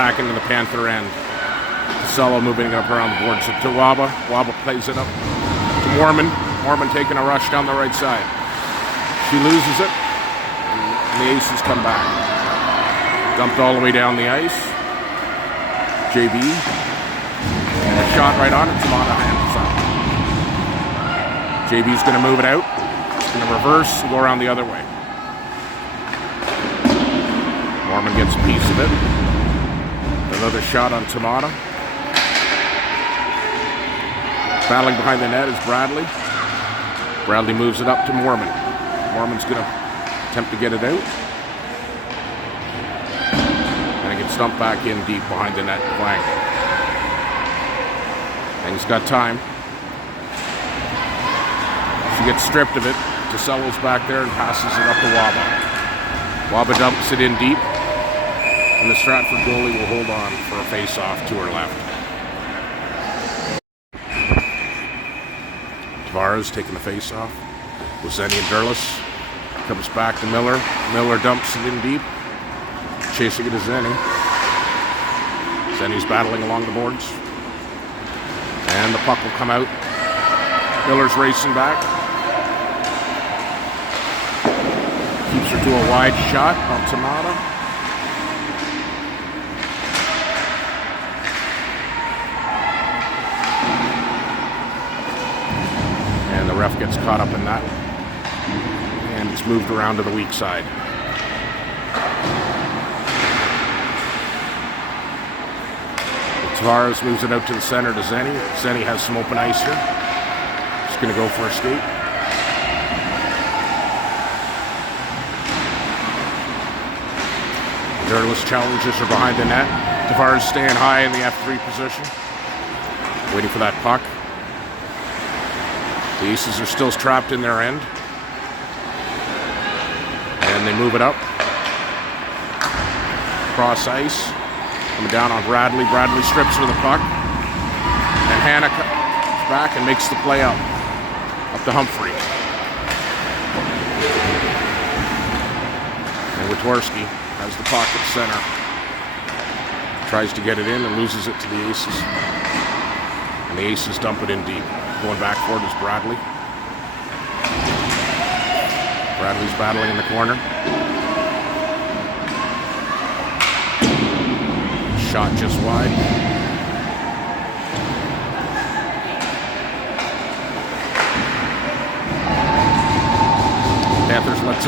back into the Panther end. Casello moving up around the board to Waba. Waba plays it up to Moerman. Moerman taking a rush down the right side. She loses it, and the Aces come back. Dumped all the way down the ice. JB. And a shot right on it. Tamata hands up. JB's going to move it out. It's going to reverse and go around the other way. Moerman gets a piece of it. Another shot on Tamata. Battling behind the net is Bradley. Bradley moves it up to Moerman. Moerman's going to attempt to get it out. And it gets dumped back in deep behind the net flank. And he's got time. She gets stripped of it. Casello's back there and passes it up to Waba. Waba dumps it in deep. And the Stratford goalie will hold on for a face-off to her left. Tavares taking the face-off. With Zenny and Derlis. Comes back to Miller. Miller dumps it in deep. Chasing it to Zenny. Zenny's battling along the boards. And the puck will come out. Miller's racing back. Keeps her to a wide shot on Tamata. And the ref gets caught up in that. And it's moved around to the weak side. Tavares moves it out to the center to Zenny. Zenny has some open ice here. She's going to go for a skate. Derlis challenges her behind the net. Tavares staying high in the F3 position. Waiting for that puck. The Aces are still trapped in their end. And they move it up. Cross ice. Coming down on Bradley. Bradley strips her the puck. And Hannah comes back and makes the play up to Humphrey. And Witworski has the puck at center. Tries to get it in and loses it to the Aces. And the Aces dump it in deep. Going back for it is Bradley. Bradley's battling in the corner. Shot just wide. Panthers let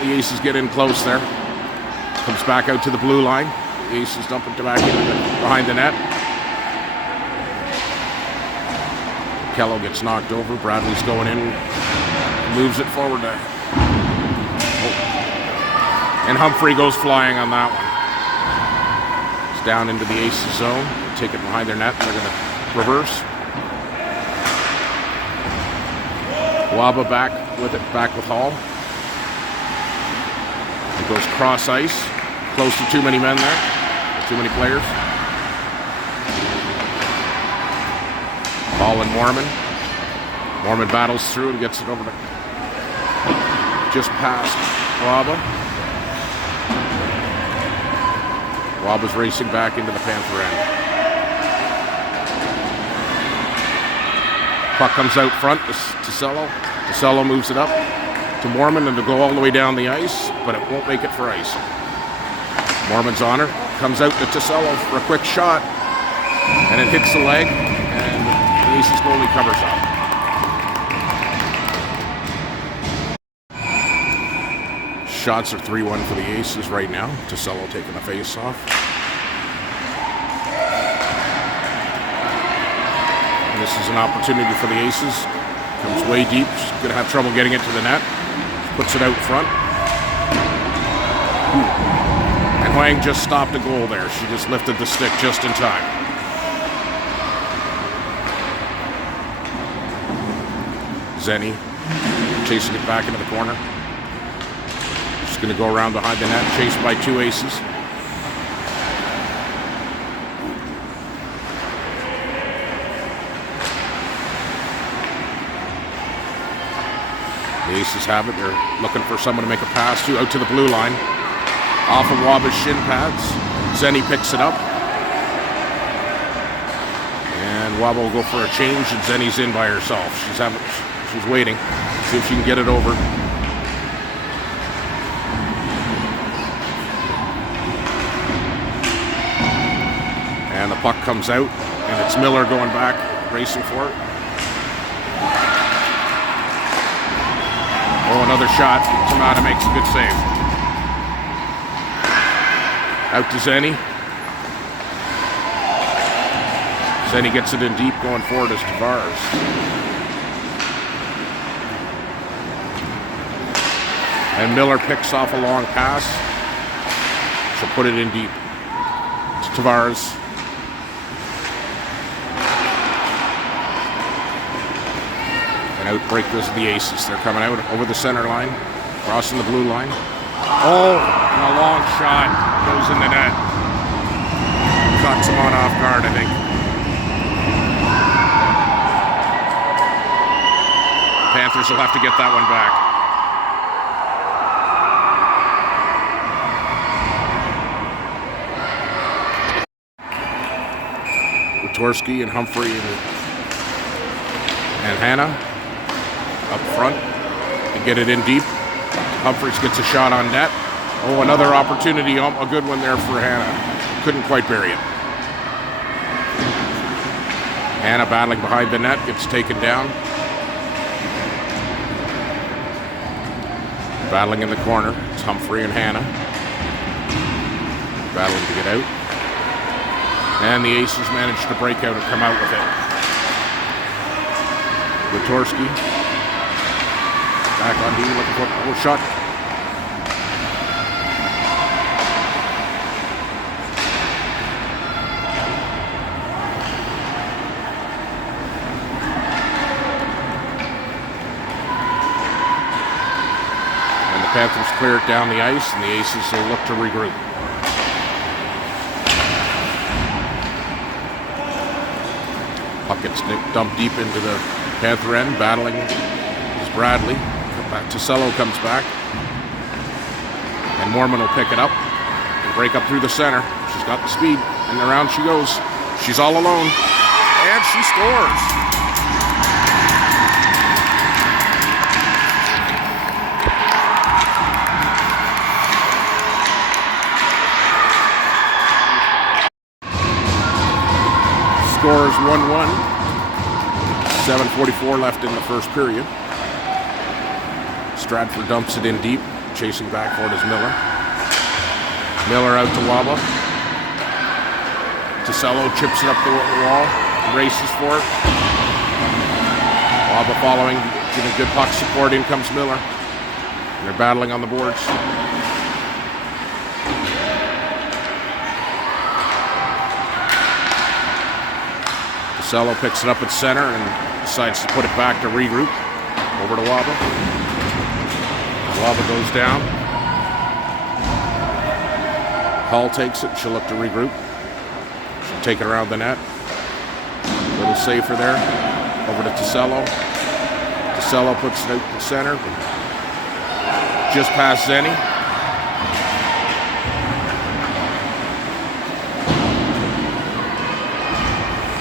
the Aces get in close there. Comes back out to the blue line. The Aces dump it back behind the net. Kello gets knocked over. Bradley's going in. Moves it forward there. And Humphrey goes flying on that one. It's down into the Aces zone. Take it behind their net. They're going to reverse. Waba back with it. Back with Hall. It goes cross ice. Close to too many men there. Too many players. Hall and Moerman. Moerman battles through and gets it over to just past Waba. Waba's racing back into the Panther end. Puck comes out front to Casello. Casello moves it up to Moerman and to go all the way down the ice, but it won't make it for ice. Moerman's on her. Comes out to Casello for a quick shot, and it hits the leg, and the Aces goalie covers up. Shots are 3-1 for the Aces right now. Casello taking the face-off. And this is an opportunity for the Aces. Comes way deep. She's going to have trouble getting it to the net. Puts it out front. And Huang just stopped a goal there. She just lifted the stick just in time. Zenny chasing it back into the corner. She's going to go around behind the net, chased by two Aces. The Aces have it. They're looking for someone to make a pass to, out to the blue line. Off of Waba's shin pads. Zenny picks it up. And Waba will go for a change, and Zenny's in by herself. She's waiting. See if she can get it over. And the puck comes out, and it's Miller going back, racing for it. Oh, another shot. Tamada makes a good save. Out to Zenny. Zenny gets it in deep, going forward as Tavares. And Miller picks off a long pass. She'll put it in deep. It's Tavares. And out break goes the Aces. They're coming out over the center line, crossing the blue line. Oh, and a long shot goes in the net. Caught someone off guard, I think. Panthers will have to get that one back. Witorsky and Humphrey and Hannah up front to get it in deep. Humphreys gets a shot on net. Oh, another opportunity, a good one there for Hannah. Couldn't quite bury it. Hannah battling behind the net, gets taken down. Battling in the corner, it's Humphrey and Hannah. Battling to get out. And the Aces managed to break out and come out with it. Witorsky back on D, looking for a shot. And the Panthers clear it down the ice, and the Aces will look to regroup. Puck gets dumped deep into the Panther end, battling is Bradley. Ticello comes back. And Moerman will pick it up and break up through the center. She's got the speed, and around she goes. She's all alone, and she scores. Score is 1-1. 7:44 left in the first period. Stratford dumps it in deep, chasing back for it is Miller. Miller out to Waba. Ticello chips it up the wall, races for it. Waba following, giving good puck support. In comes Miller. And they're battling on the boards. Ticello picks it up at center and decides to put it back to regroup. Over to Waba. Waba goes down. Hall takes it. She'll look to regroup. She'll take it around the net. Little safer there. Over to Ticello. Ticello puts it out to center. Just past Zenny.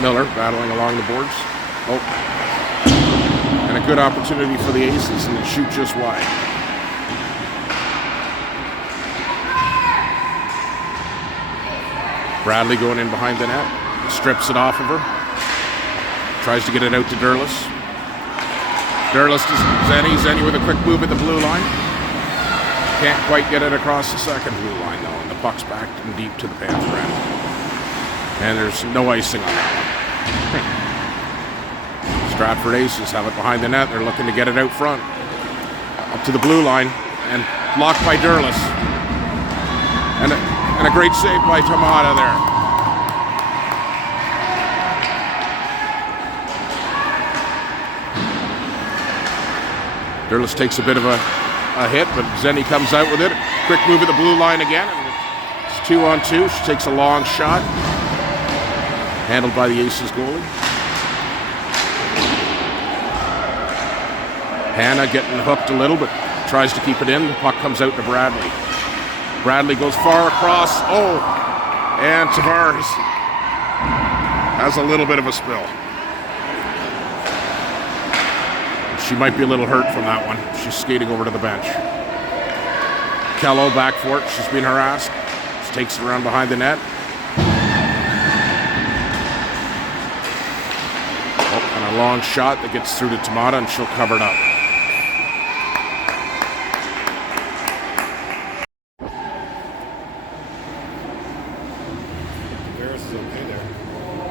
Miller battling along the boards. Oh. And a good opportunity for the Aces, and they shoot just wide. Bradley going in behind the net. Strips it off of her. Tries to get it out to Derlis. Derlis to Zenny. Zenny with a quick move at the blue line. Can't quite get it across the second blue line, though, and the puck's back and deep to the Panther end. And there's no icing on that one. Stratford Aces have it behind the net. They're looking to get it out front. Up to the blue line, and blocked by Derlis. And a great save by Tamada there. Derlis takes a bit of a hit, but Zenny comes out with it. Quick move at the blue line again. And it's 2-on-2. She takes a long shot. Handled by the Aces goalie. Hannah getting hooked a little, but tries to keep it in. The puck comes out to Bradley. Bradley goes far across. Oh, and Tavares has a little bit of a spill. She might be a little hurt from that one. She's skating over to the bench. Kello back for it. She's being harassed. She takes it around behind the net. Oh, and a long shot that gets through to Tamata, and she'll cover it up.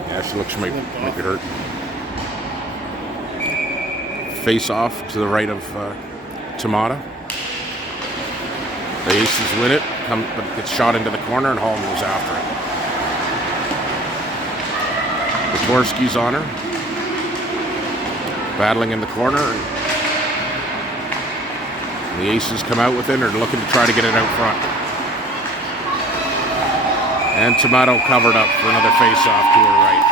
Yeah, she looks might be hurt. Face off to the right of Tamata. The Aces win it, but it gets shot into the corner, and Hall moves after it. Witorsky's on her. Battling in the corner. And the Aces come out with it, and are looking to try to get it out front. And Tomato covered up for another face-off to her right.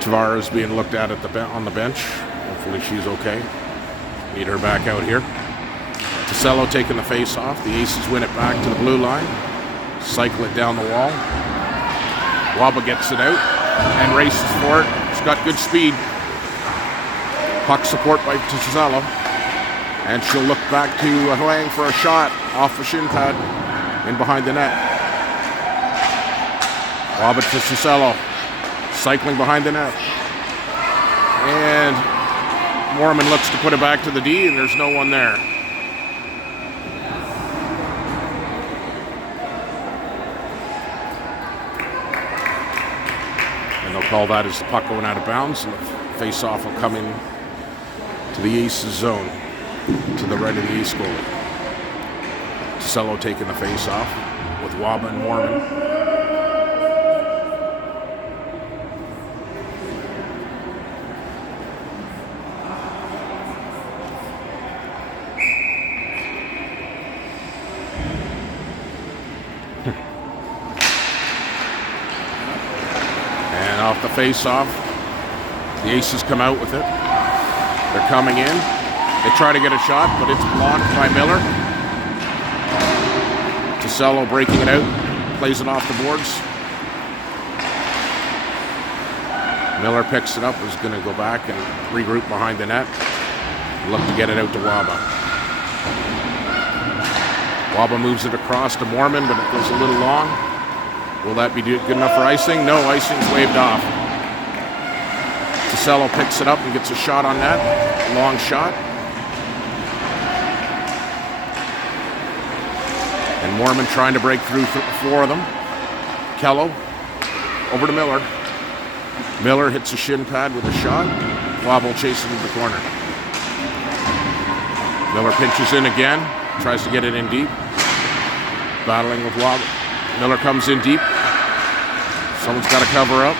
Tavares being looked at on the bench. Hopefully she's okay. Need her back out here. Ticello taking the face off. The Aces win it back to the blue line. Cycle it down the wall. Waba gets it out and races for it. She's got good speed. Puck support by Ticello. And she'll look back to Huang for a shot off the shin pad in behind the net. Waba to Ticello. Cycling behind the net. And Moerman looks to put it back to the D, and there's no one there. And they'll call that as the puck going out of bounds, and the face-off will come in to the Aces zone, to the right of the Ace goalie. Ticello taking the face-off with Waba and Moerman. Off the face-off. The Aces come out with it. They're coming in. They try to get a shot, but it's blocked by Miller. Ticello breaking it out. Plays it off the boards. Miller picks it up. Is going to go back and regroup behind the net. Look to get it out to Waba. Waba moves it across to Moerman, but it goes a little long. Will that be good enough for icing? No, icing's waved off. Ticello picks it up and gets a shot on that. Long shot. And Moerman trying to break through four of them. Kello over to Miller. Miller hits a shin pad with a shot. Wobble chasing into the corner. Miller pinches in again. Tries to get it in deep. Battling with Wobble. Miller comes in deep. Someone's got to cover up.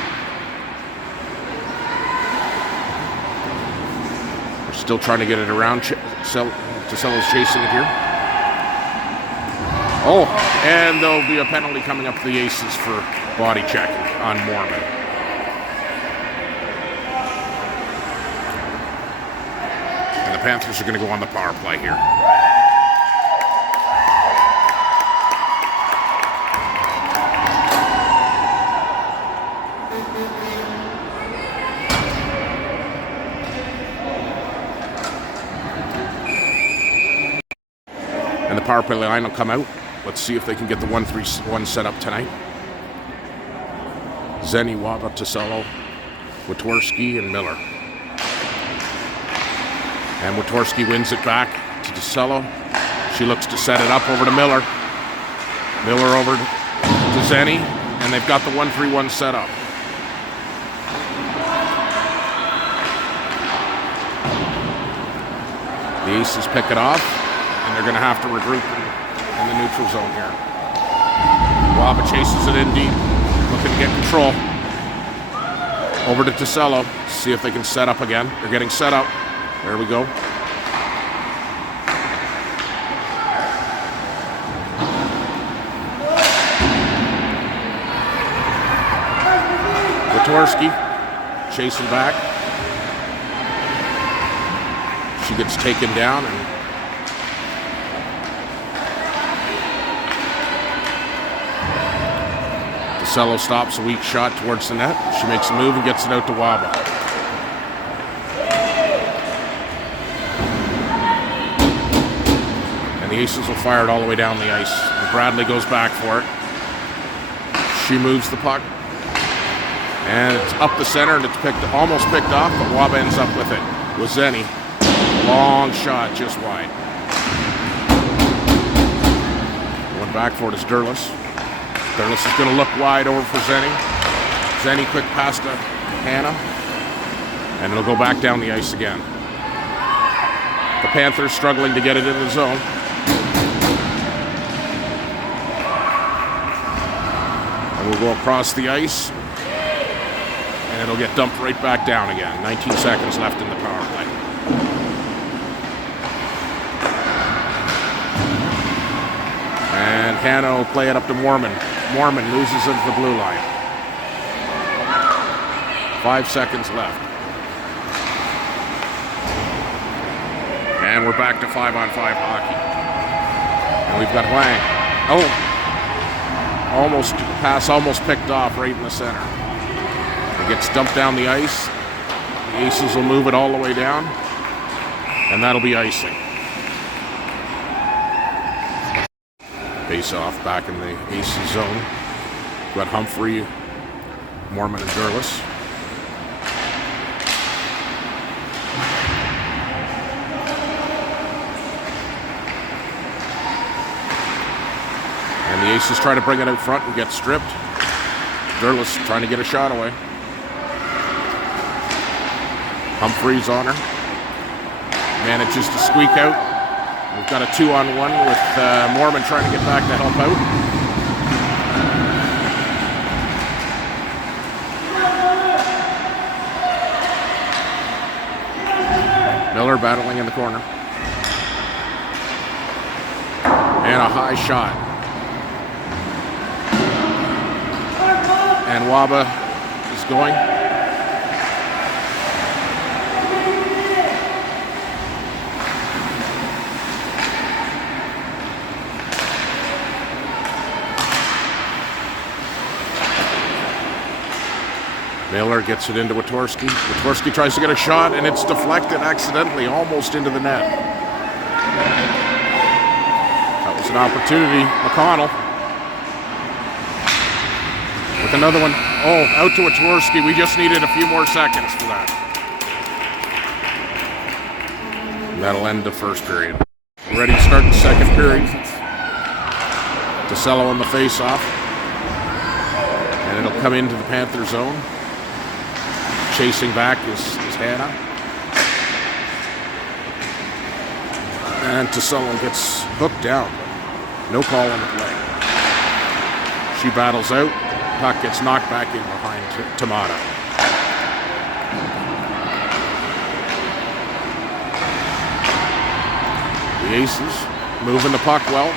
We're still trying to get it around. Ticello's chasing it here. Oh, and there'll be a penalty coming up for the Aces for body checking on Moerman. And the Panthers are going to go on the power play here. And the power play line will come out. Let's see if they can get the 1-3-1 set up tonight. Zenny, Waba, Ticello, Witorsky, and Miller. And Witorsky wins it back to Ticello. She looks to set it up over to Miller. Miller over to Zenny, and they've got the 1-3-1 set up. The Aces pick it off. And they're going to have to regroup in the neutral zone here. Waba chases it in deep, looking to get control. Over to Ticello, see if they can set up again. They're getting set up. There we go. Witorsky chasing back. She gets taken down and DeCello stops a weak shot towards the net. She makes a move and gets it out to Waba. And the Aces will fire it all the way down the ice. And Bradley goes back for it. She moves the puck. And it's up the center, and it's almost picked off, but Waba ends up with it. With Zenny. Long shot, just wide. Going back for it is Derlis. Derlis is going to look wide over for Zenny. Zenny quick pass to Hannah. And it'll go back down the ice again. The Panthers struggling to get it in the zone. And we'll go across the ice. And it'll get dumped right back down again. 19 seconds left in the power play. And Hannah will play it up to Moerman. Moerman loses it to the blue line. 5 seconds left. And we're back to 5-on-5 hockey. And we've got Lang. Pass almost picked off right in the center. It gets dumped down the ice. The Aces will move it all the way down. And that'll be icing. Face off back in the Aces zone. We've got Humphrey, Moerman, and Derlis. And the Aces try to bring it out front and get stripped. Derlis trying to get a shot away. Humphrey's on her. Manages to squeak out. We've got a 2-on-1 with Moerman trying to get back to help out. Miller battling in the corner. And a high shot. And Waba is going. Miller gets it into Witorsky. Witorsky tries to get a shot, and it's deflected accidentally, almost into the net. That was an opportunity. McConnell with another one. Oh, out to Witorsky. We just needed a few more seconds for that. And that'll end the first period. We're ready to start the second period. DeCello on the face-off. And it'll come into the Panther zone. Chasing back is Hannah. And DeCello gets hooked down. No call on the play. She battles out. Puck gets knocked back in behind Tamata. The Aces moving the puck well.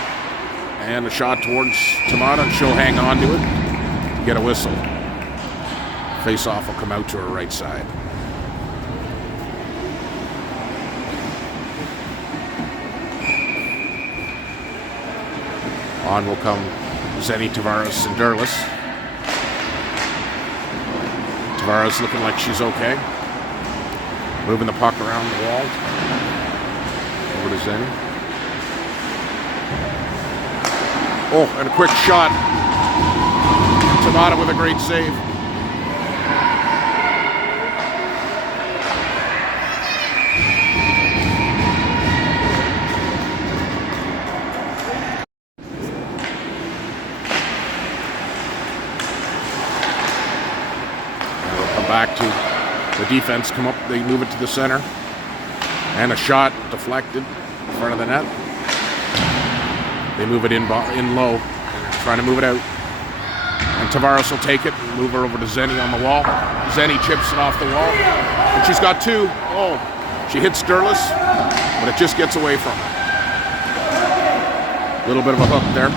And a shot towards Tamata, and she'll hang on to it. Get a whistle. Face-off will come out to her right side. On will come Zenny, Tavares, and Derlis. Tavares looking like she's okay. Moving the puck around the wall. Over to Zenny. Oh, and a quick shot. Tamata with a great save. Back to the defense, come up, they move it to the center. And a shot deflected in front of the net. They move it in low, trying to move it out. And Tavares will take it and move her over to Zenny on the wall. Zenny chips it off the wall. And she's got two. Oh, she hits Derlis, but it just gets away from her. A little bit of a hook there.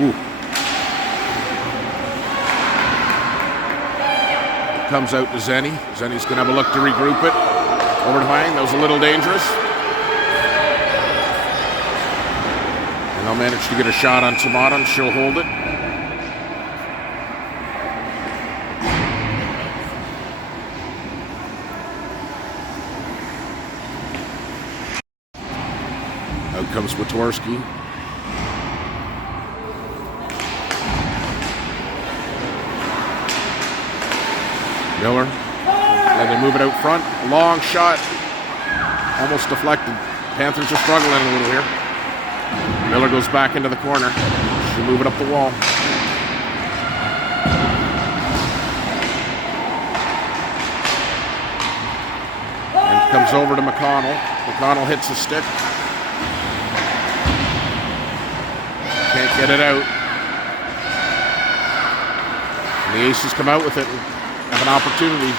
Ooh. Comes out to Zenny. Zenny's going to have a look to regroup it. Over to Hang. That was a little dangerous. And they'll manage to get a shot on Tamata, and she'll hold it. Out comes Witorsky. Miller. And they move it out front. A long shot. Almost deflected. Panthers are struggling a little here. Miller goes back into the corner. She'll move it up the wall. And comes over to McConnell. McConnell hits a stick. Can't get it out. And the Aces come out with it and have an opportunity.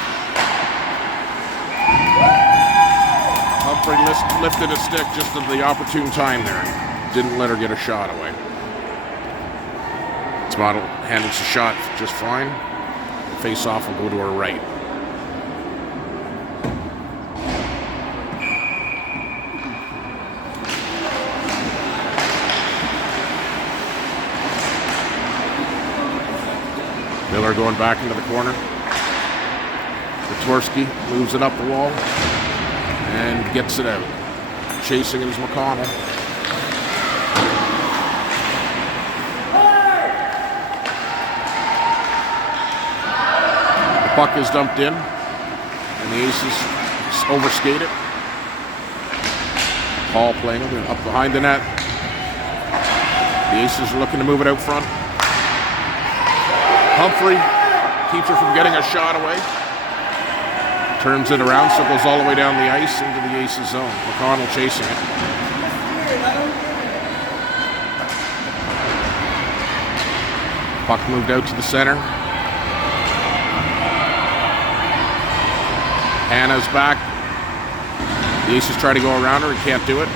Humphrey lifted a stick just at the opportune time there. Didn't let her get a shot away. Tamata handles the shot just fine. Face off will go to her right. Miller going back into the corner. Witorsky moves it up the wall and gets it out. Chasing it is McConnell. The puck is dumped in, and the Aces overskate it. Hall playing it up behind the net. The Aces are looking to move it out front. Humphrey keeps her from getting a shot away. Turns it around, so it goes all the way down the ice into the Aces zone. McConnell chasing it. Puck moved out to the center. Hannah's back. The Aces try to go around her and can't do it.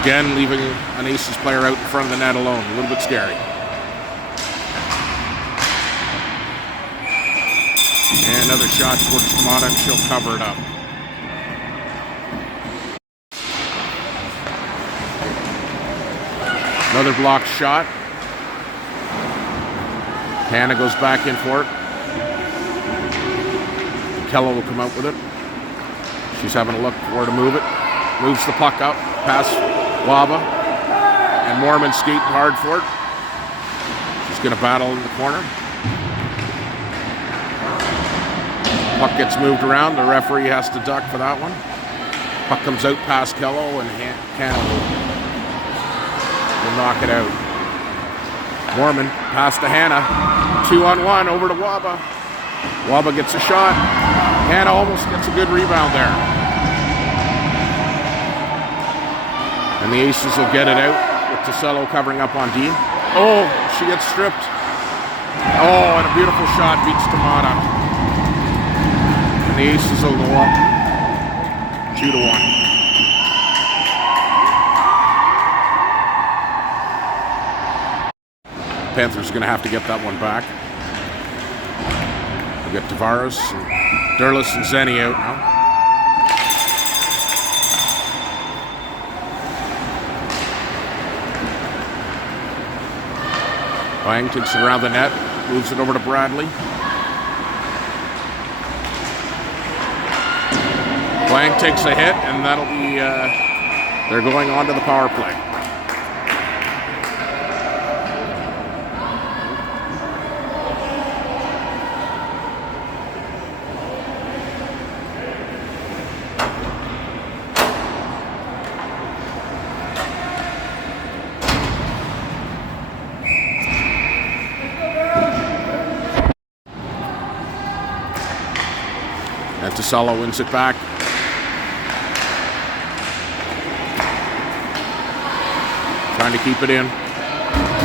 Again, leaving an Aces player out in front of the net alone. A little bit scary. And another shot towards Tamata, and she'll cover it up. Another blocked shot. Hannah goes back in for it. Keller will come out with it. She's having a look for where to move it. Moves the puck up past Waba. And Moerman skating hard for it. She's going to battle in the corner. Puck gets moved around. The referee has to duck for that one. Puck comes out past Kello, and Hannah will knock it out. Moerman pass to Hannah. 2-on-1 over to Waba. Waba gets a shot. Hannah almost gets a good rebound there. And the Aces will get it out with Tosello covering up on Dean. Oh, she gets stripped. Oh, and a beautiful shot beats Tamata. And the Aces will go up 2-1. Panthers are going to have to get that one back. We've got Tavares, and Derlis, and Zenny out now. Wang takes it around the net, moves it over to Bradley. Wang takes a hit, and that'll be, they're going on to the power play. And Tosello wins it back. Trying to keep it in.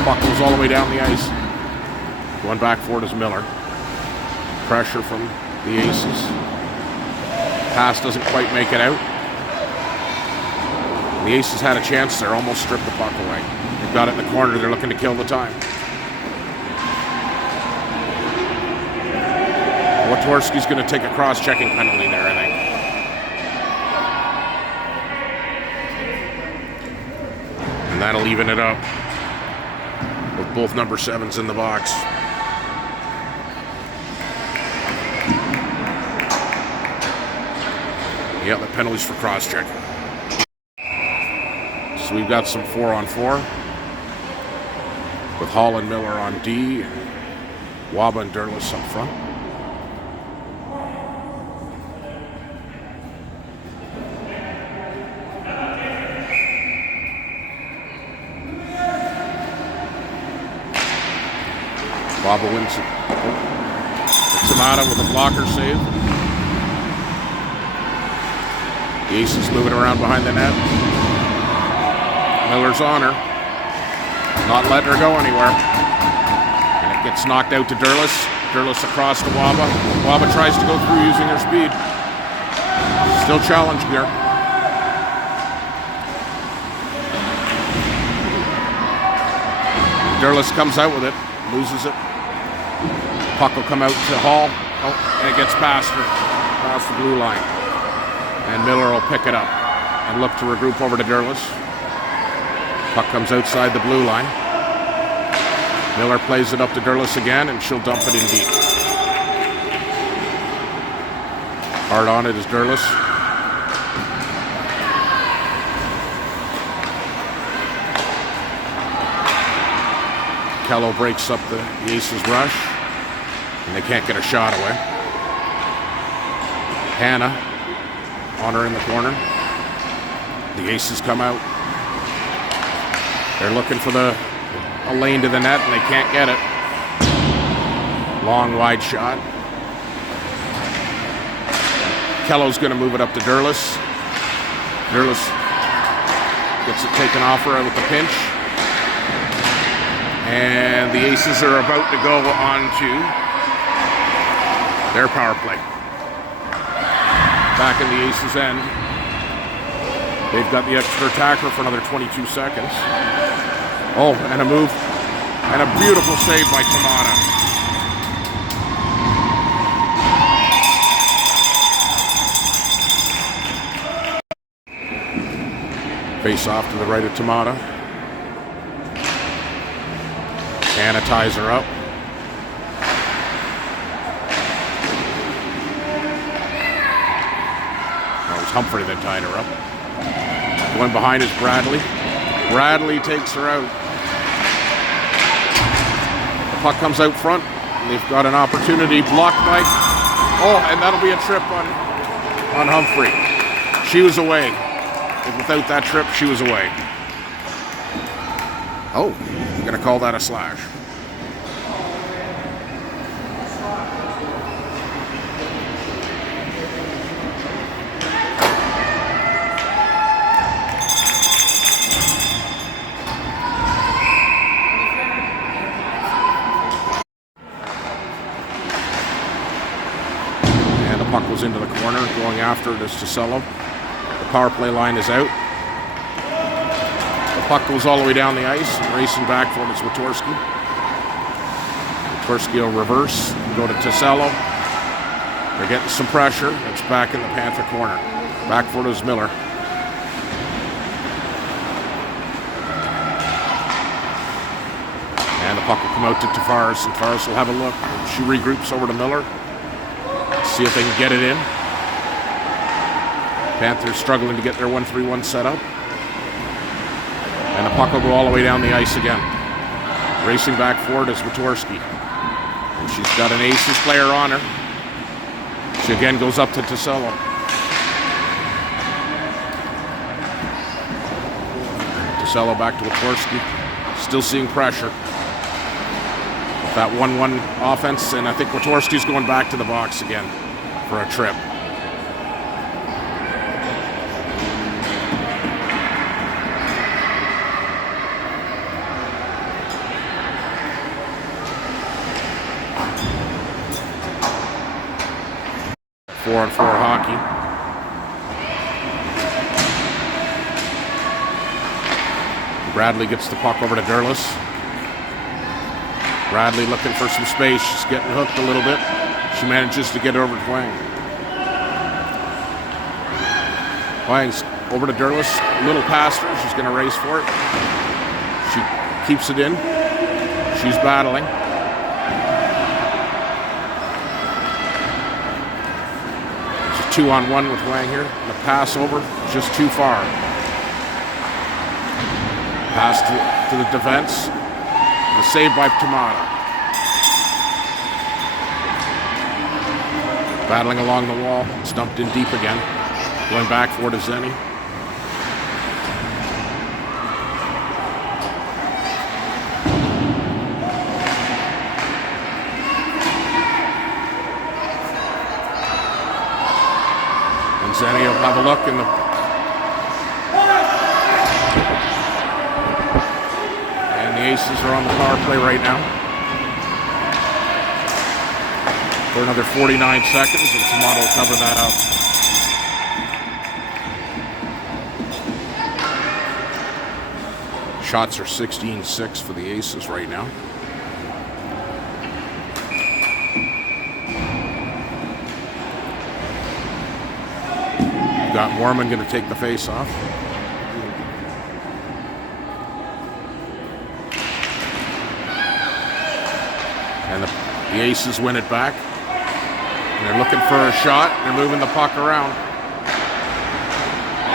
Puck goes all the way down the ice. Going back for it is Miller. Pressure from the Aces. Pass doesn't quite make it out. The Aces had a chance there, almost stripped the puck away. They've got it in the corner, they're looking to kill the time. Wojtorski's going to take a cross-checking penalty there, I think. And that'll even it up with both number 7s in the box. Yeah, the penalties for cross-check. So we've got some 4-on-4 with Hall and Miller on D, Waba and Derlis up front. Waba wins it. It's Amada with a blocker save. The Aces moving around behind the net. Miller's on her. Not letting her go anywhere. And it gets knocked out to Derlis. Derlis across to Waba. Waba tries to go through using her speed. Still challenging her. Derlis comes out with it. Loses it. Puck will come out to Hall. Oh, and it gets past her. Past the blue line. And Miller will pick it up and look to regroup over to Derlis. Puck comes outside the blue line. Miller plays it up to Derlis again, and she'll dump it in deep. Hard on it is Derlis. Kello breaks up the Aces rush, and they can't get a shot away. Hannah on her in the corner. The Aces come out. They're looking for a lane to the net, and they can't get it. Long, wide shot. Kello's going to move it up to Derlis. Derlis gets it taken off her with the pinch. And the Aces are about to go on to their power play. Back in the Aces' end. They've got the extra attacker for another 22 seconds. Oh, and a move. And a beautiful save by Tamada. Face off to the right of Tamada. Hannah ties her up. Oh, it was Humphrey that tied her up. Going behind is Bradley. Bradley takes her out. The puck comes out front. And they've got an opportunity blocked by... Oh, and that'll be a trip on Humphrey. She was away. And without that trip, she was away. Oh, I'm going to call that a slash. Puck was into the corner. Going after it is Tosello. The power play line is out. The puck goes all the way down the ice. And racing back for it is Wojtorski. Wojtorski will reverse. Go to Tosello. They're getting some pressure. It's back in the Panther corner. Back for it is Miller. And the puck will come out to Tavares. And Tavares will have a look. She regroups over to Miller. See if they can get it in. Panthers struggling to get their 1-3-1 set up. And the puck will go all the way down the ice again. Racing back forward is Wojtorski. And she's got an Aces player on her. She again goes up to Tosello. Tosello back to Wojtorski. Still seeing pressure. That 1-1 offense, and I think Wojtorski's going back to the box again for a trip. Four-on-four hockey. Bradley gets the puck over to Derlis. Bradley looking for some space. She's getting hooked a little bit. She manages to get over to Wang. Wang's over to Derlis. Little past her. She's going to race for it. She keeps it in. She's battling. It's a 2-on-1 with Wang here. The pass over, just too far. Pass to the defense. The save by Tamada. Battling along the wall. Stumped in deep again. Going back for it to Zenny. And Zenny will have a look in the... And the Aces are on the power play right now. For another 49 seconds, and Tamada will cover that up. Shots are 16-6 for the Aces right now. We've got Moerman going to take the face off. And the Aces win it back. And they're looking for a shot. They're moving the puck around.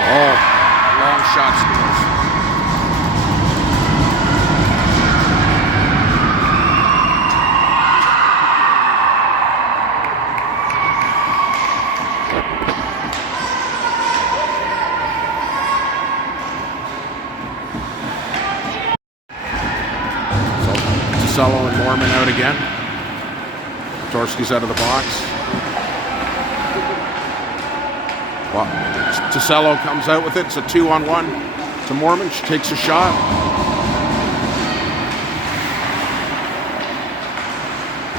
Oh, long shot scores. Tosello and Moerman out again. Torski's out of the box. Well, Tosello comes out with it. It's a 2-on-1 to Moerman. She takes a shot.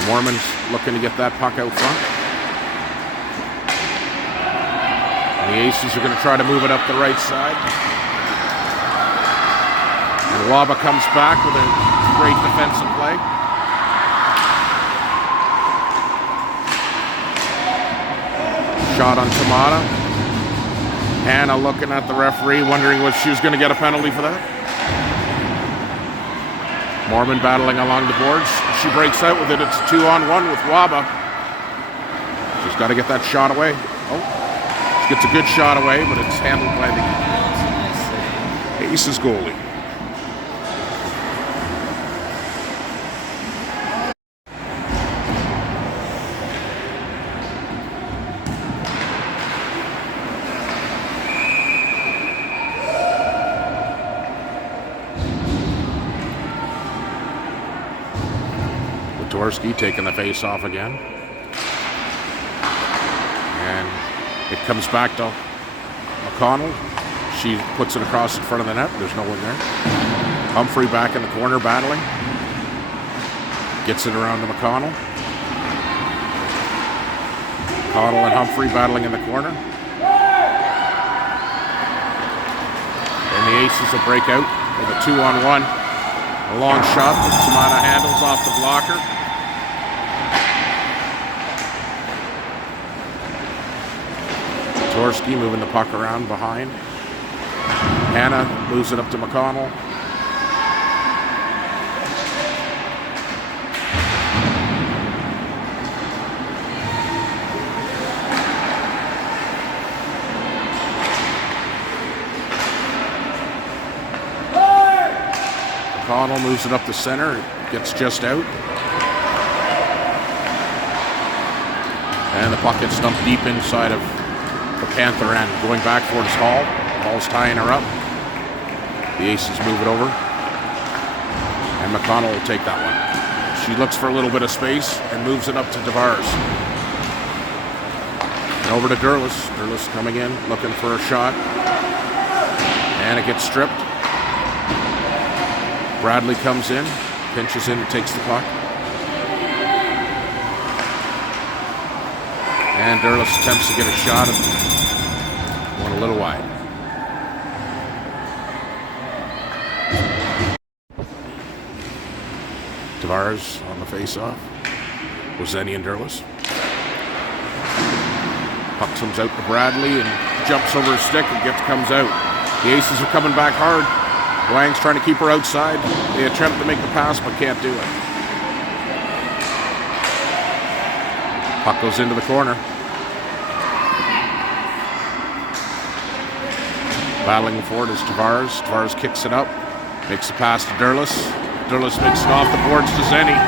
Moerman's looking to get that puck out front. And the Aces are going to try to move it up the right side. And Waba comes back with a great defensive play. Shot on Tamada. Hannah looking at the referee, wondering if she was going to get a penalty for that. Moerman battling along the boards. She breaks out with it. It's 2-on-1 with Waba. She's got to get that shot away. Oh, she gets a good shot away, but it's handled by the Aces goalie. Dvorsky taking the face off again. And it comes back to McConnell. She puts it across in front of the net. There's no one there. Humphrey back in the corner battling. Gets it around to McConnell. McConnell and Humphrey battling in the corner. And the Aces will break out with a 2-on-1. A long shot that Tamada handles off the blocker. Dvorsky moving the puck around behind. Hannah moves it up to McConnell. McConnell moves it up the center. It gets just out. And the puck gets dumped deep inside of the Panther end. Going back towards Hall. Hall's tying her up. The Aces move it over. And McConnell will take that one. She looks for a little bit of space and moves it up to Devars. And over to Derlis. Derlis coming in, looking for a shot. And it gets stripped. Bradley comes in, pinches in, and takes the puck. And Derlis attempts to get a shot at one a little wide. Tavares on the face-off. Zenny and Derlis. Puck comes out to Bradley and jumps over his stick and comes out. The Aces are coming back hard. Wang's trying to keep her outside. They attempt to make the pass but can't do it. Puck goes into the corner. Battling forward is Tavares. Tavares kicks it up. Makes the pass to Durlis. Durlis makes it off the boards to Zenny.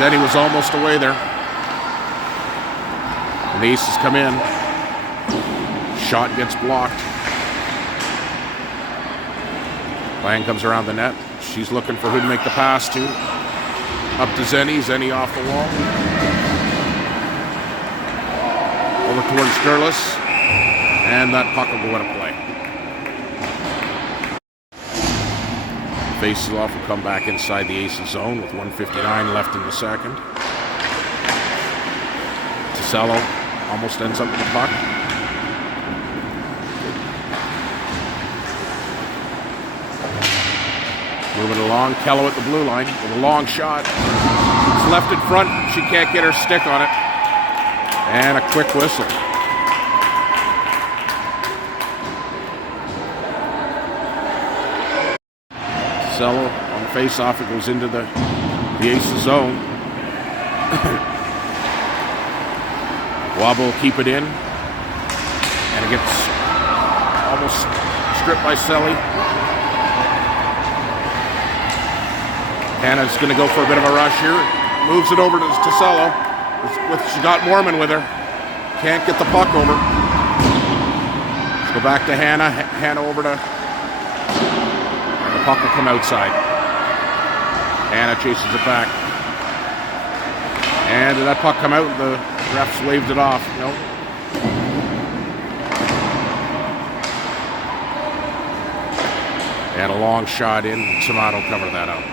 Zenny was almost away there. And the Aces come in. Shot gets blocked. Lang comes around the net. She's looking for who to make the pass to. Up to Zenny. Zenny off the wall. Over towards Durlis. And that puck will go into play. Faces off will come back inside the Aces zone with 1:59 left in the second. Ticello almost ends up with the puck. Moving along, Kello at the blue line with a long shot. It's left in front. She can't get her stick on it. And a quick whistle. Ticello on the face-off. It goes into the Aces zone. Wabo will keep it in. And it gets almost stripped by Selly. Hannah's going to go for a bit of a rush here. Moves it over to Ticello. She's got Moerman with her. Can't get the puck over. Let's go back to Hannah. Hannah over to... And the puck will come outside. Hannah chases it back. And did that puck come out? The refs waved it off. No. And a long shot in. Tomato covered that up.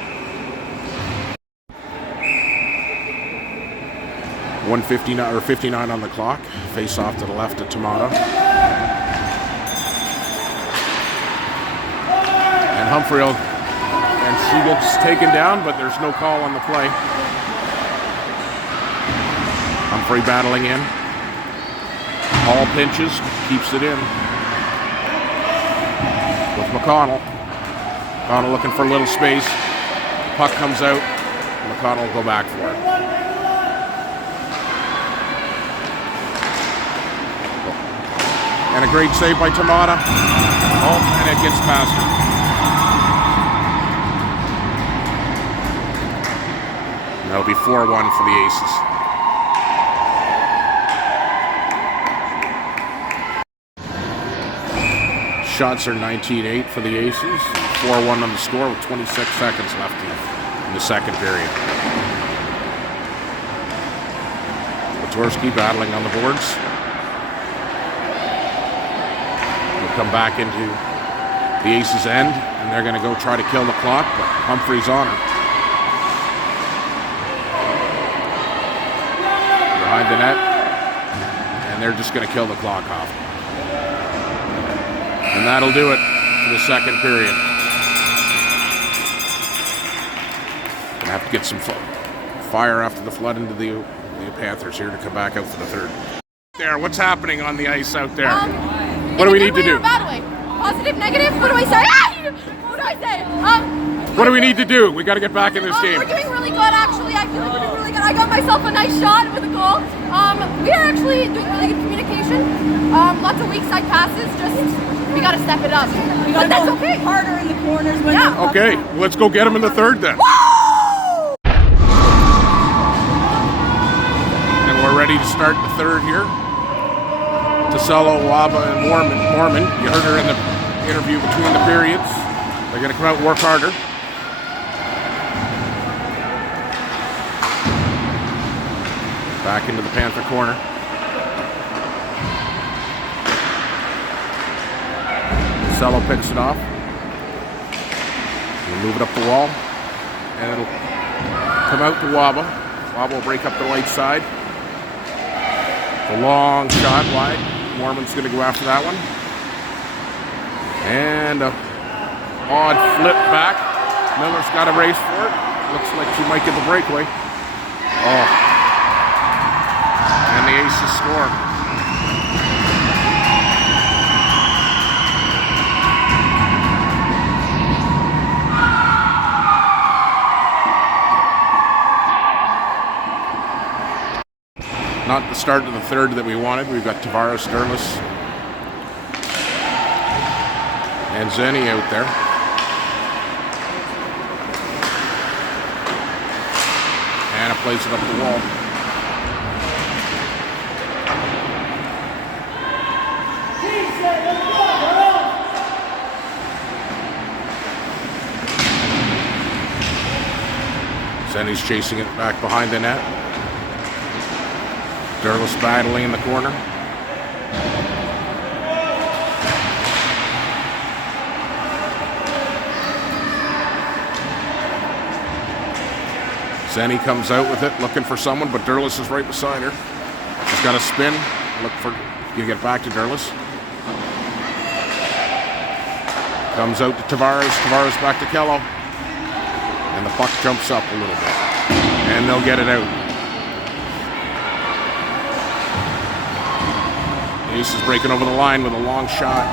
1:59 or 59 on the clock. Face off to the left of Tomato. And Humphrey and she gets taken down, but there's no call on the play. Humphrey battling in. Hall pinches, keeps it in. With McConnell. McConnell looking for a little space. Puck comes out. McConnell will go back for it. And a great save by Tamata. Oh, and it gets past her. And that'll be 4-1 for the Aces. Shots are 19-8 for the Aces. 4-1 on the score with 26 seconds left in the second period. Watorsky battling on the boards. Come back into the Aces' end, and they're going to go try to kill the clock, but Humphrey's on her. Behind the net, and they're just going to kill the clock off. And that'll do it for the second period. Going to have to get some fire after the flood into the Panthers here to come back out for the third. There, what's happening on the ice out there? What do we need to do? Positive, negative? What do I say? What do I say? What do we need to do? We got to get back in this game. We're doing really good, actually. I feel like we're doing really good. I got myself a nice shot with a goal. We are actually doing really good communication. Lots of weak side passes. Just we got to step it up. But that's okay. Harder in the corners when Okay, let's go get them in the third then. Woo! And we're ready to start the third here. Ticello, Waba, and Moerman. You heard her in the interview between the periods. They're going to come out and work harder. Back into the Panther corner. Ticello picks it off. We'll move it up the wall. And it'll come out to Waba. Waba will break up the right side. A long shot wide. Moerman's going to go after that one. And a odd flip back. Miller's got a race for it. Looks like she might get the breakaway. Oh. And the Aces score. Not the start of the third that we wanted. We've got Tavares, Derlis, and Zenny out there. Hannah plays it up the wall. Zenny's chasing it back behind the net. Derlis battling in the corner. Zenny comes out with it, looking for someone, but Derlis is right beside her. She's got to spin, look for, you get back to Derlis. Comes out to Tavares, Tavares back to Kello. And the puck jumps up a little bit. And they'll get it out. Ace is breaking over the line with a long shot.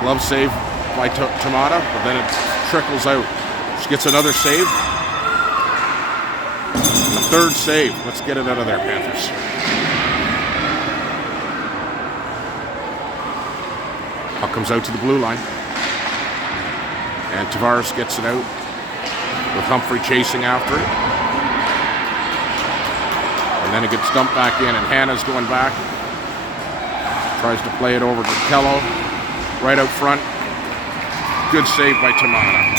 Glove save by Tamata, but then it trickles out. She gets another save. The third save. Let's get it out of there, Panthers. Puck comes out to the blue line. And Tavares gets it out with Humphrey chasing after it. And then it gets dumped back in, and Hannah's going back. Tries to play it over to Kello. Right out front. Good save by Tamata.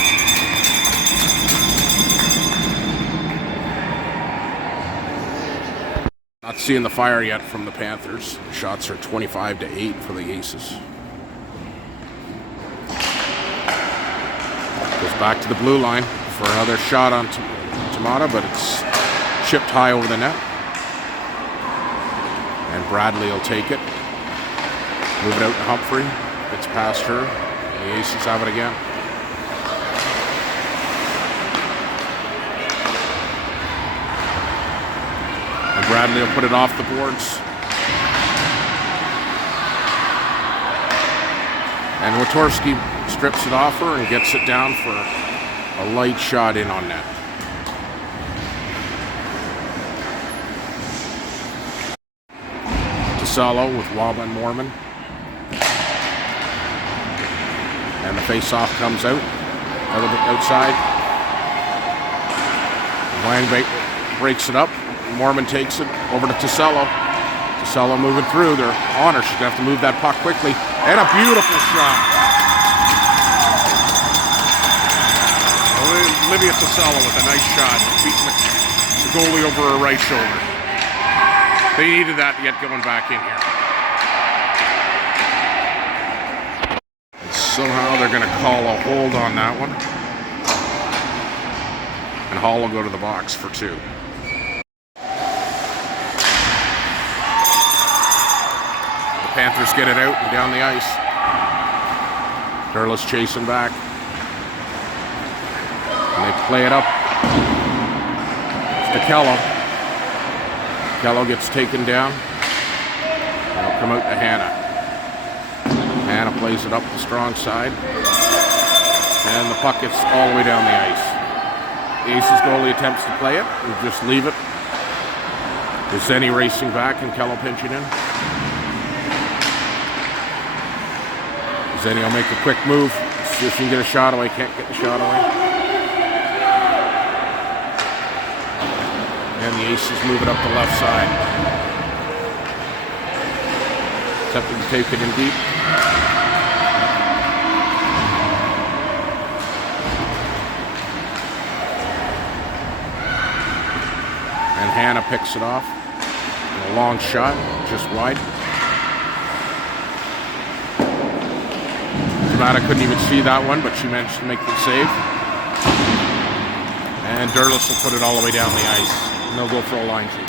Not seeing the fire yet from the Panthers. Shots are 25-8 for the Aces. Goes back to the blue line for another shot on Tamata, but it's chipped high over the net. And Bradley will take it. Move it out to Humphrey. Gets past her. The Aces have it again. And Bradley will put it off the boards. And Witorsky strips it off her and gets it down for a light shot in on net. DeSalo with Waba and Moerman. And the face-off comes out, a little bit outside. Lang breaks it up. Moerman takes it over to DeSalo. DeSalo moving through. They're on her. She's going to have to move that puck quickly. And a beautiful shot. Olivia DeSalo with a nice shot, beating the goalie over her right shoulder. They needed that to get going back in here. Somehow they're going to call a hold on that one. And Hall will go to the box for 2. The Panthers get it out and down the ice. Derlis chasing back. And they play it up to Kello. Kello gets taken down. And it'll come out to Hannah. Hannah plays it up the strong side. And the puck gets all the way down the ice. The Aces goalie attempts to play it. We just leave it. Is Zenny racing back and Kello pinching in. Zenny will make a quick move. See if she can get a shot away. Can't get the shot away. And the Aces move it up the left side. Attempting to take it in deep. And Hannah picks it off. And a long shot, just wide. Tamata couldn't even see that one, but she managed to make the save. And Derlis will put it all the way down the ice. And they'll go for a line change.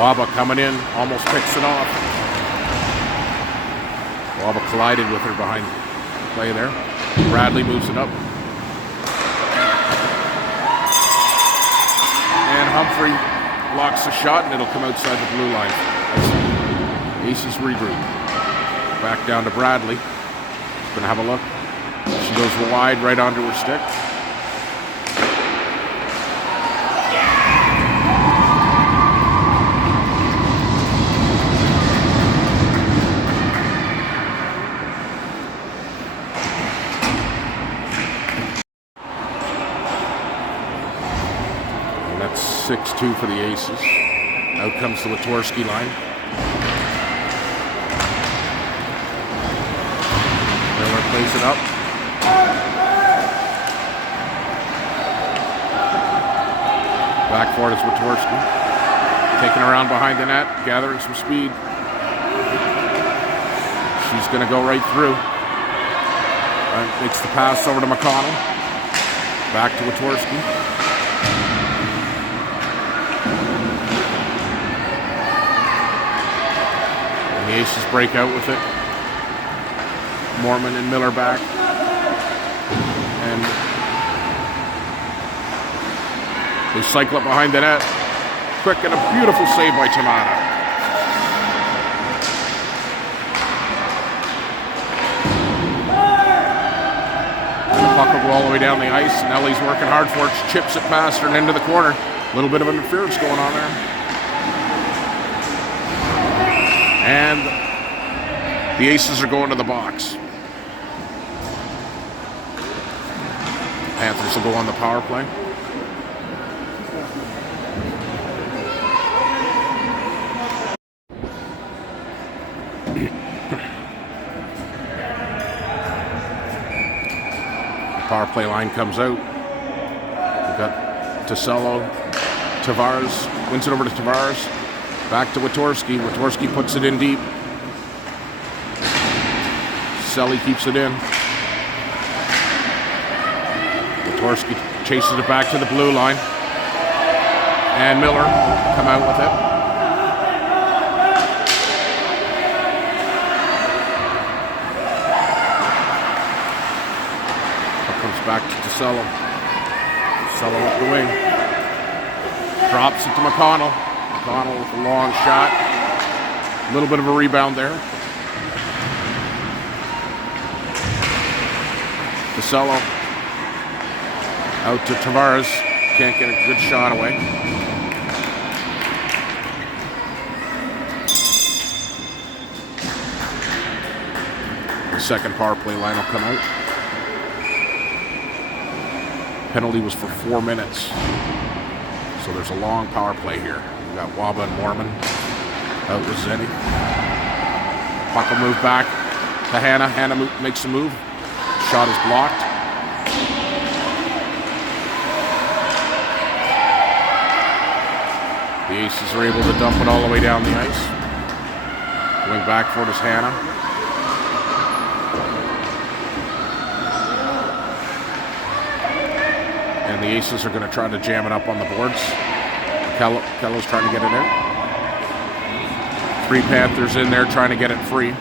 Waba coming in, almost picks it off. Waba collided with her behind the play there. Bradley moves it up. And Humphrey blocks the shot, and it'll come outside the blue line. Aces regroup. Back down to Bradley. Gonna have a look. She goes wide right onto her stick. And that's 6-2 for the Aces. Out comes the Witorsky line. Miller plays it up. Back for it is Witorsky. Taking around behind the net, gathering some speed. She's going to go right through. Makes the pass over to McConnell. Back to Witorsky. The Aces break out with it. Moerman and Miller back. And they cycle up behind the net. Quick and a beautiful save by Tamata. And the puck will go all the way down the ice. And Ellie's working hard for it. She chips it past her and into the corner. A little bit of interference going on there. And the Aces are going to the box. Panthers will go on the power play. The power play line comes out. We've got Tosello. Tavares wins it over to Tavares. Back to Witorsky. Witorsky puts it in deep. Selly keeps it in. Witorsky chases it back to the blue line. And Miller come out with it. It comes back to Tosello. Tosello up the wing. Drops it to McConnell. McConnell with a long shot. A little bit of a rebound there. Tosello out to Tavares. Can't get a good shot away. The second power play line will come out. Penalty was for 4 minutes. So there's a long power play here. We've got Waba and Moerman out with Zenny. Puck will move back to Hannah. Hannah makes a move. Shot is blocked. The Aces are able to dump it all the way down the ice. Going back for it is Hannah. And the Aces are going to try to jam it up on the boards. Kello's trying to get it in. 3 Panthers in there trying to get it free.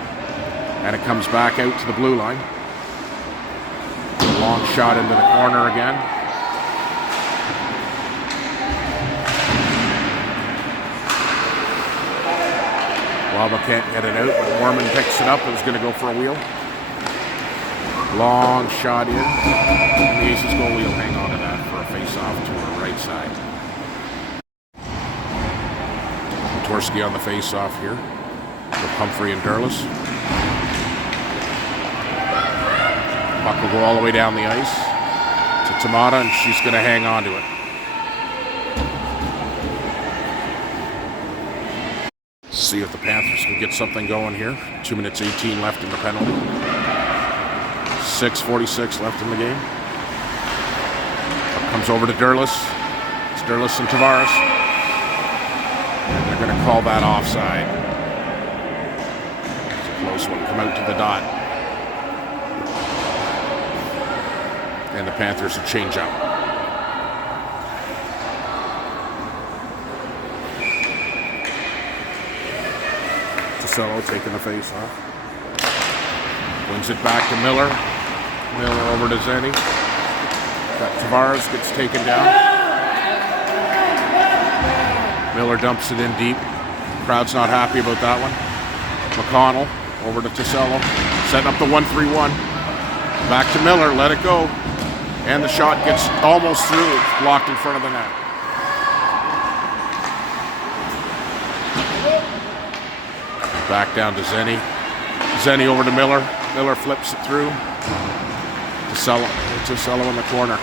And it comes back out to the blue line. Long shot into the corner again. Waba can't get it out, but Moerman picks it up. It was going to go for a wheel. Long shot in. And the Aces goalie will hang on to that for a face-off to her right side. Witorsky on the face-off here with Humphrey and Derlis. Puck will go all the way down the ice to Tamata, and she's going to hang on to it. See if the Panthers can get something going here. 2 minutes 18 left in the penalty. 6:46 left in the game. Puck comes over to Derlis. It's Derlis and Tavares. And they're going to call that offside. It's a close one. Come out to the dot. And the Panthers will change up. Tosello taking the face off. Wins it back to Miller. Miller over to Zenny. Got Tavares, gets taken down. Miller dumps it in deep. Crowd's not happy about that one. McConnell over to Tosello. Setting up the 1-3-1. Back to Miller, let it go. And the shot gets almost through. It's blocked in front of the net. Back down to Zenny. Zenny over to Miller. Miller flips it through. Tosello in the corner.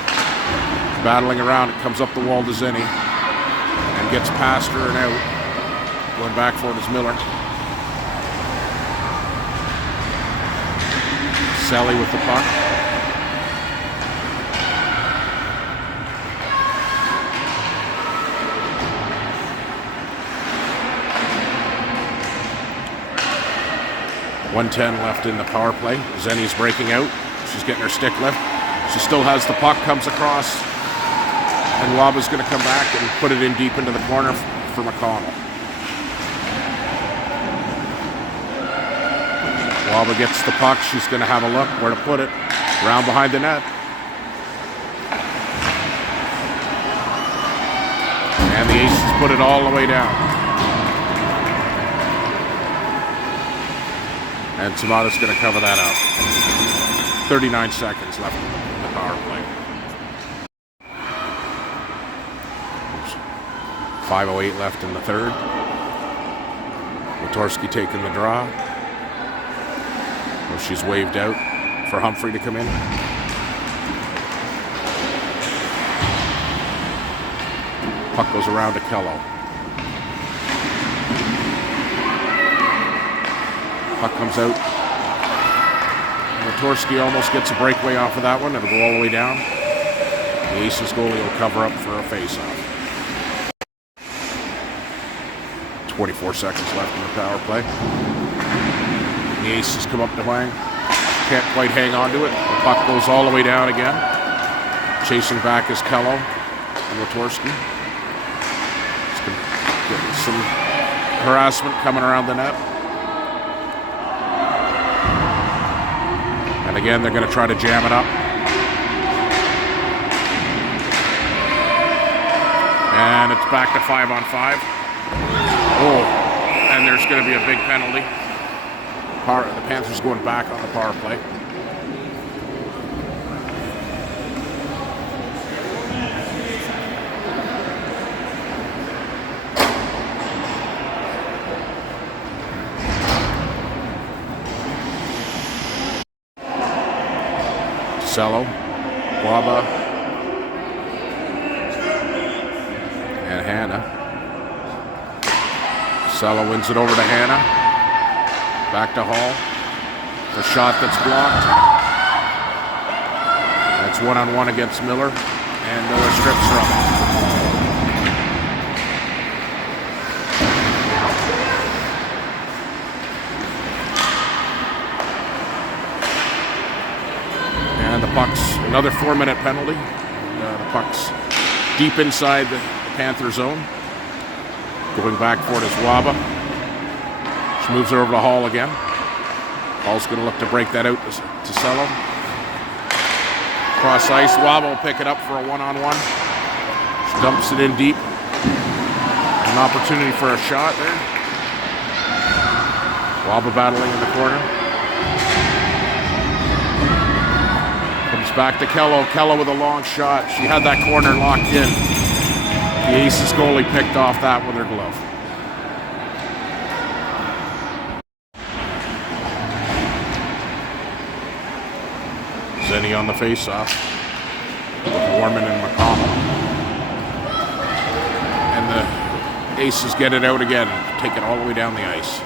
Battling around. It comes up the wall to Zenny. and gets past her and out. Going back for it is Miller. Sally with the puck. .110 left in the power play. Zenny's breaking out. She's getting her stick lift. She still has the puck, comes across, and Waba's going to come back and put it in deep into the corner for McConnell. Waba gets the puck. She's going to have a look where to put it. Round behind the net. And the Aces put it all the way down. And Tamata's going to cover that up. 39 seconds left in the power play. 5:08 left in the third. Motorski taking the draw. Well, she's waved out for Humphrey to come in. Puck goes around to Kello. Puck comes out. Motorski almost gets a breakaway off of that one. It'll go all the way down. The Aces goalie will cover up for a face-off. 24 seconds left in the power play. The Aces come up to Wang. Can't quite hang on to it. The puck goes all the way down again. Chasing back is Kello and Motorski. Getting some harassment coming around the net. And again, they're going to try to jam it up. And it's back to 5-on-5. Oh, and there's going to be a big penalty. The Panthers going back on the power play. Cello, Waba, and Hannah. Cello wins it over to Hannah. Back to Hall. The shot that's blocked. That's 1-on-1 against Miller. And Miller strips her up. And the puck's another 4-minute penalty. The puck's deep inside the Panther zone. Going back for it is Waba. She moves her over to Hall again. Hall's going to look to break that out to Cello. Cross ice. Waba will pick it up for a 1-on-1. She dumps it in deep. An opportunity for a shot there. Waba battling in the corner. Comes back to Kello. Kello with a long shot. She had that corner locked in. The Aces goalie picked off that with her glove. Zenny on the face-off with Moerman and McConnell. And the Aces get it out again, take it all the way down the ice.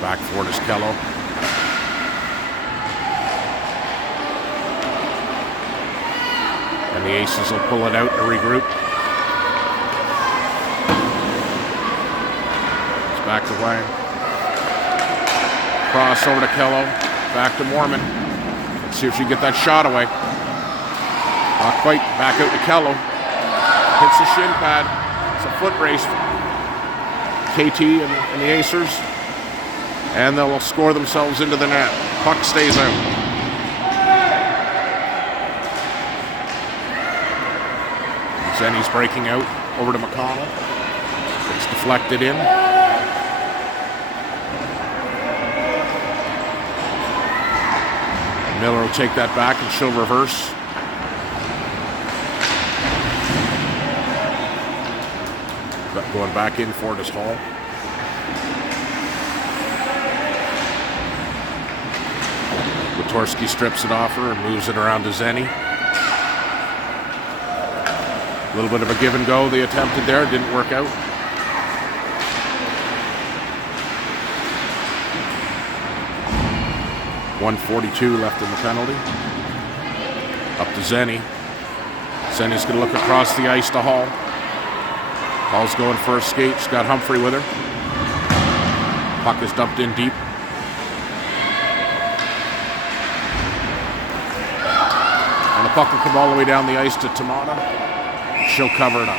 Back for it is Kello. And the Aces will pull it out to regroup. It's back to Wang. Cross over to Kello. Back to Moerman. See if she can get that shot away. Not quite. Back out to Kello. Hits the shin pad. It's a foot race. KT and the Acers. And they'll score themselves into the net. Puck stays out. Zenny's breaking out over to McConnell. It's deflected in. Miller will take that back and she'll reverse. But going back in for it is Hall. Motorski strips it off her and moves it around to Zenny. A little bit of a give and go they attempted there, didn't work out. .142 left in the penalty. Up to Zenny. Zenny's going to look across the ice to Hall. Hall's going for a skate. She's got Humphrey with her. Puck is dumped in deep. And the puck will come all the way down the ice to Tamana. She'll cover it up.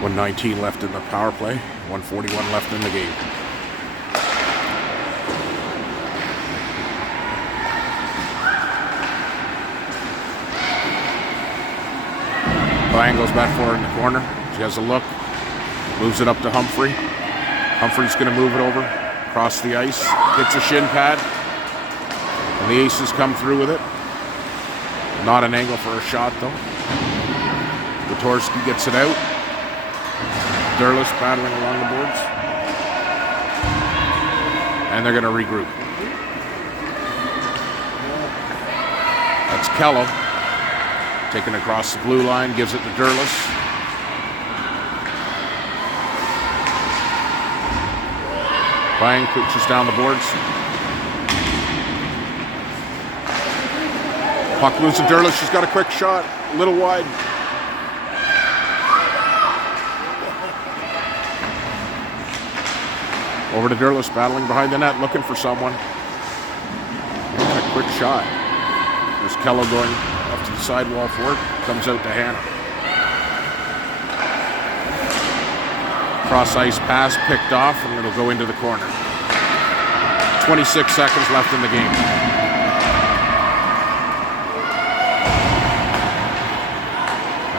1:19 left in the power play. 1:41 left in the game. Ryan goes back for her in the corner. She has a look. Moves it up to Humphrey. Humphrey's going to move it over. Across the ice. Hits a shin pad. And the Aces come through with it. Not an angle for a shot, though. Witorsky gets it out. Durlis battling along the boards. And they're going to regroup. That's Kello. Taken across the blue line, gives it to Durlis. Bang pushes down the boards. Puck moves to Durlis. She's got a quick shot. A little wide. Over to Durlis, battling behind the net, looking for someone. And a quick shot. There's Kello going up to the sidewall for it. Comes out to Hannah. Cross ice pass picked off, and it'll go into the corner. 26 seconds left in the game.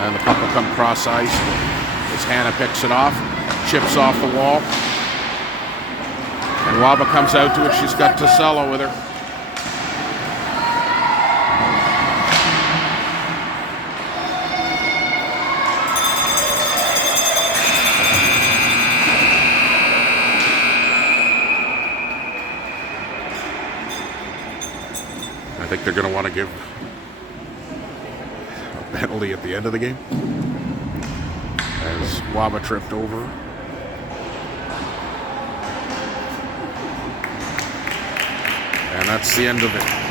And the puck will come cross ice as Hannah picks it off, chips off the wall. And Waba comes out to it. She's got Tosello with her. I think they're going to want to give a penalty at the end of the game as Waba tripped over. And that's the end of it.